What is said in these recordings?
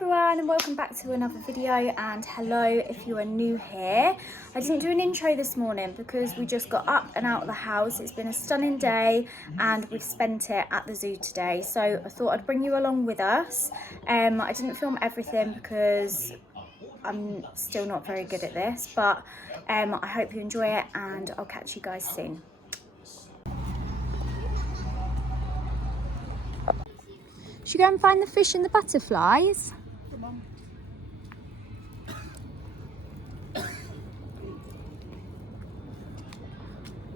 everyone and welcome back to another video, and hello if you are new here. I didn't do an intro this morning because we just got up and out of the house. It's been a stunning day and we've spent it at the zoo today, so I thought I'd bring you along with us. I didn't film everything because I'm still not very good at this, but I hope you enjoy it and I'll catch you guys soon. Should we go and find the fish and the butterflies? Come on.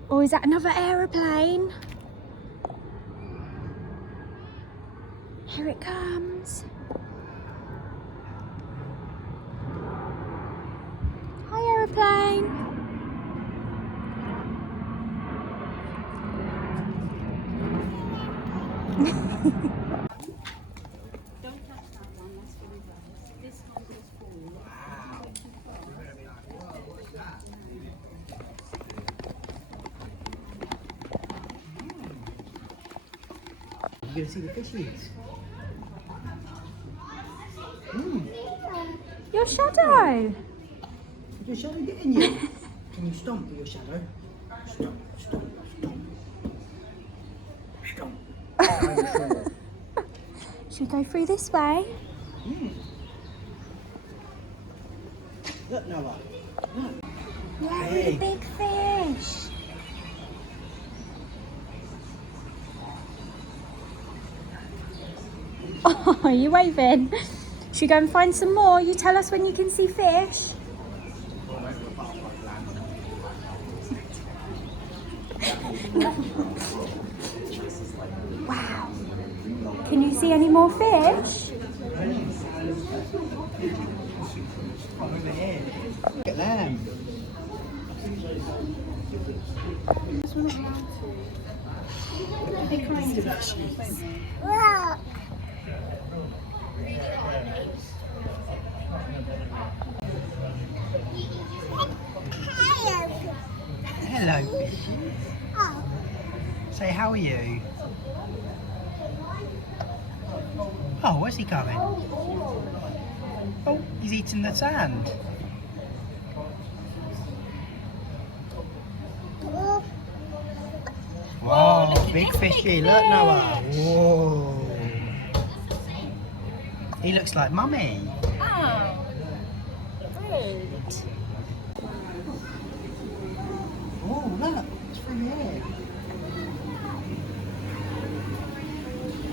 Or is that another aeroplane? Here it comes. Hi, aeroplane. You're going to see the fishies. Your shadow. Is your shadow getting you? Can you stomp with your shadow? Stomp, stomp, stomp. Stomp. Should we go through this way? Look, Noah. Look. Yeah, with a big fish. Oh, are you waving? Should we go and find some more? You tell us when you can see fish. Wow. Can you see any more fish? Over here. Look at them. Big kind of fishies. Look. Hello, fishies. Say, how are you? Oh, where's he going? Oh, he's eating the sand. Whoa, big fishy. Look, Noah. Whoa. He looks like Mummy. Oh, rude. Oh, look. It's through here.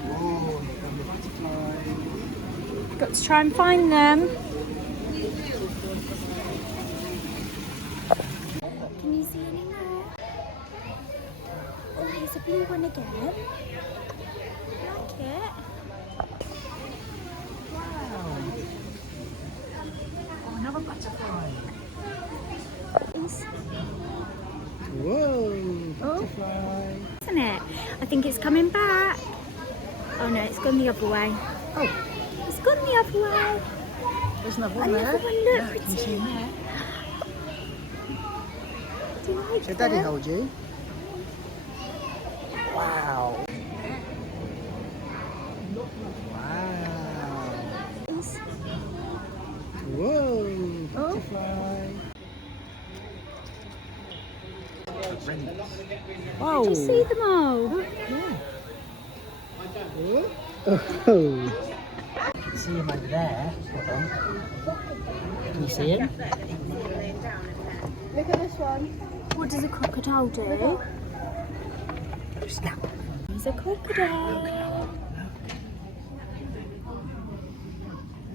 Whoa, here come the butterfly. Got to try and find them. Can you see any more? Oh, here's a blue one again. I like it. Wow. Oh, another butterfly. Whoa, butterfly. Isn't it? I think it's coming back. Oh no, it's gone the other way. Oh, It's gone the other way. there's another one Another there. one, look, Yeah, can you see him there? Do you like Should Daddy them? hold you? Wow. Wow. Whoa, butterfly. Whoa. Did you see them all? Yeah. Oh. See him over there. Hold on. Can you see him? Look at this one. What does a crocodile do? Snap. He's a crocodile.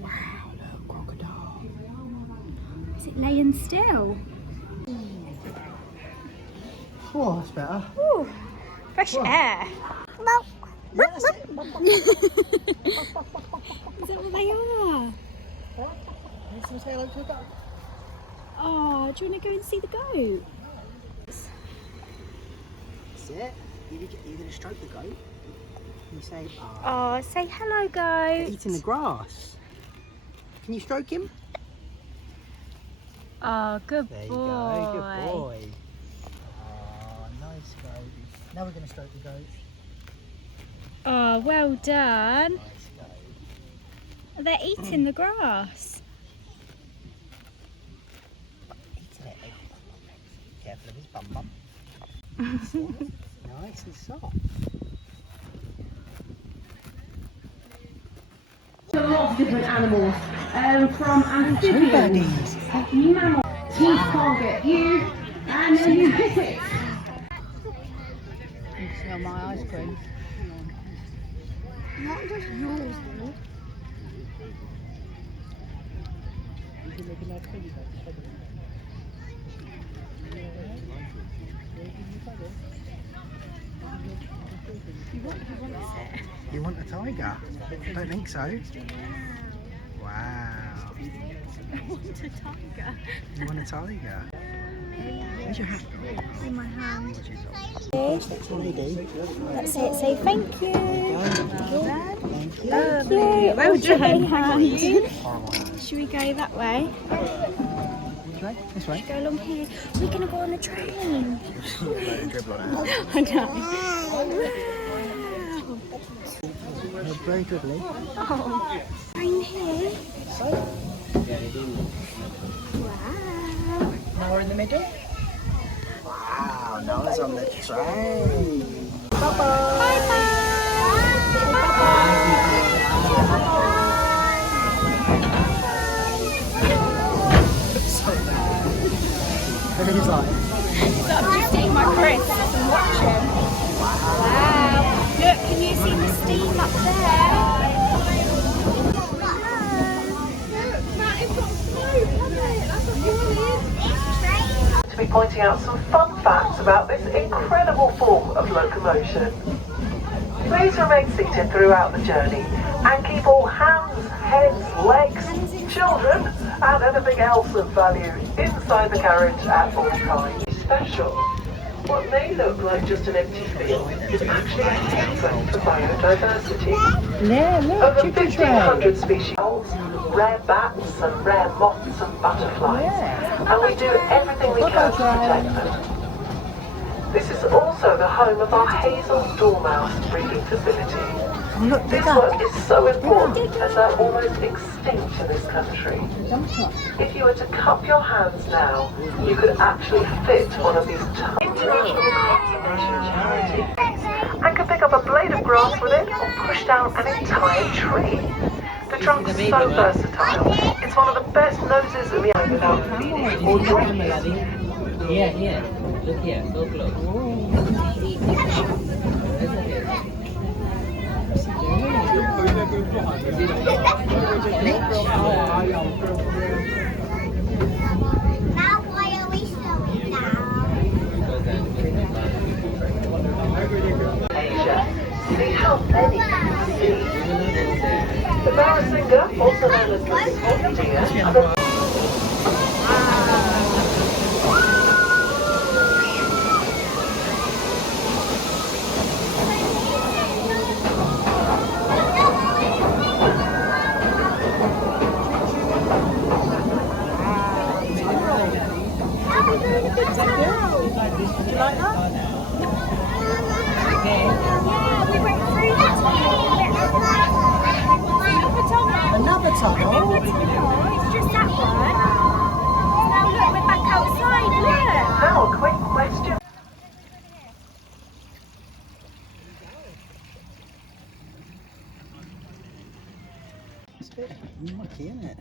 Wow, look, crocodile. Is it laying still? Oh, that's better. Ooh, fresh air. Yeah, that's it. Is that what they are? Let's say hello to the duck. Oh, do you want to go and see the goat? That's it. You're going to stroke the goat. You say, Oh, say hello, they're goat. eating the grass. Can you stroke him? Oh, good There you boy. go, good boy. Oh, nice goat. Now we're going to stroke the goat. Oh, well done. Nice goat. They're eating the grass. Eating it. Careful of his bum bum. Nice and soft. A lot of different animals, from amphibians, mammals, teeth target you, and then you hit it. You can smell my ice cream. Not just yours, though. You want a tiger? I don't think so. Wow. I want a tiger. You want a tiger? Where's your hat? In my hand. That's what they do. That's it. Say thank you. Thank you. Thank you. Well done. Should we go that way? Which way? This way. Go along here. We're gonna go on the train. Dribble on it. I know. They're very dribbly. Oh, train here. Wow. Now we're in the middle. Wow, Noah's on the train. He's like, So I'm just eating my crisps and watching. Wow. Look, can you see the steam up there? To be pointing out some fun facts about this incredible form of locomotion. Please remain seated throughout the journey and keep all hands, heads, legs, children and anything else of value inside the carriage at all times. Special. What may look like just an empty field is actually a haven for biodiversity. Yeah, look, Over chicken 1,500 species, rare bats and rare moths and butterflies, and we do everything we can to protect them. This is also the home of our hazel dormouse breeding facility. This work is so important as they're almost extinct in this country. If you were to cup your hands now, you could actually fit one of these international conservation charities and could pick up a blade of grass with it or push down an entire tree. The trunk's so versatile. It's one of the best noses in the eye without feeding or drinking. Yeah. Look here, so close. Now why are we slowing down? Asia. See how many you can see. The barasinger, also known as the spotted deer, are the another tunnel. It's just that one. Now look, we're back outside. Look. Now a quick question. It's a bit mucky, isn't it?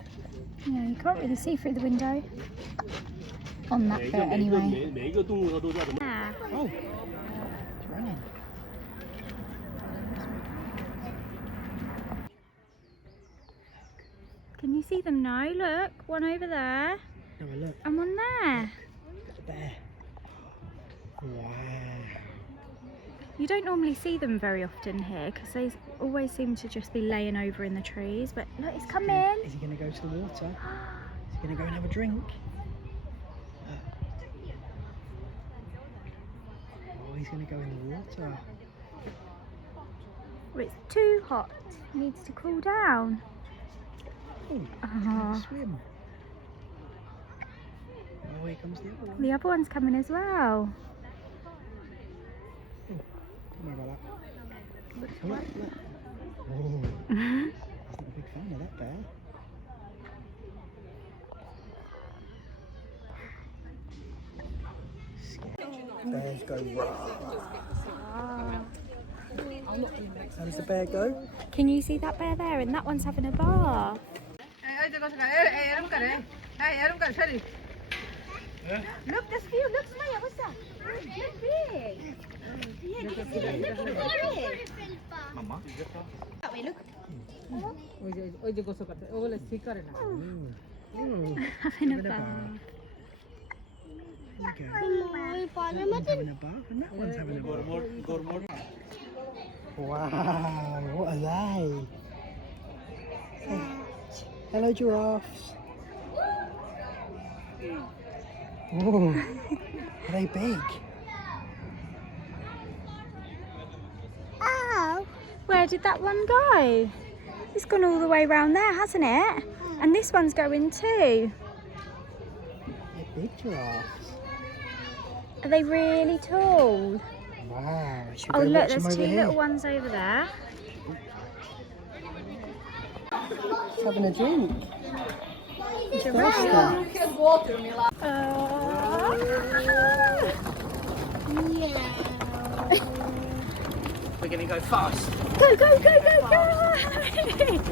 Yeah, you can't really see through the window. On that bit, anyway. Yeah. Oh, it's raining. Can you see them now? Look, one over there Have a look. and one there. There. Wow. You don't normally see them very often here because they always seem to just be laying over in the trees. But look, it's coming. Is he going to go to the water? Is he going to go and have a drink? Oh, he's going to go in the water. Well, it's too hot. It needs to cool down. Oh, he's going Oh, to swim. Oh, here comes the other one. the other one's coming as well. Don't worry about that. Look, look. Oh, that's not a big fan of that bear. Bears go raw. How does the bear go? Can you see that bear there? And that one's having a bath. Look, there's a few. Look, Maya, what's that? They're big. Yeah, did you see that? Look, look, Mama. having a bath. Okay. Having a bath, and that one's having a bath. Wow, what are they? Hello, giraffes. Oh, are they big? Oh, where did that one go? It's gone all the way around there, hasn't it? And this one's going too. They're big giraffes. Are they really tall? Wow. Should we Oh go look, watch them there's over two here? little ones over there. Just having a drink. We're gonna go fast. Go, go, go, go, go!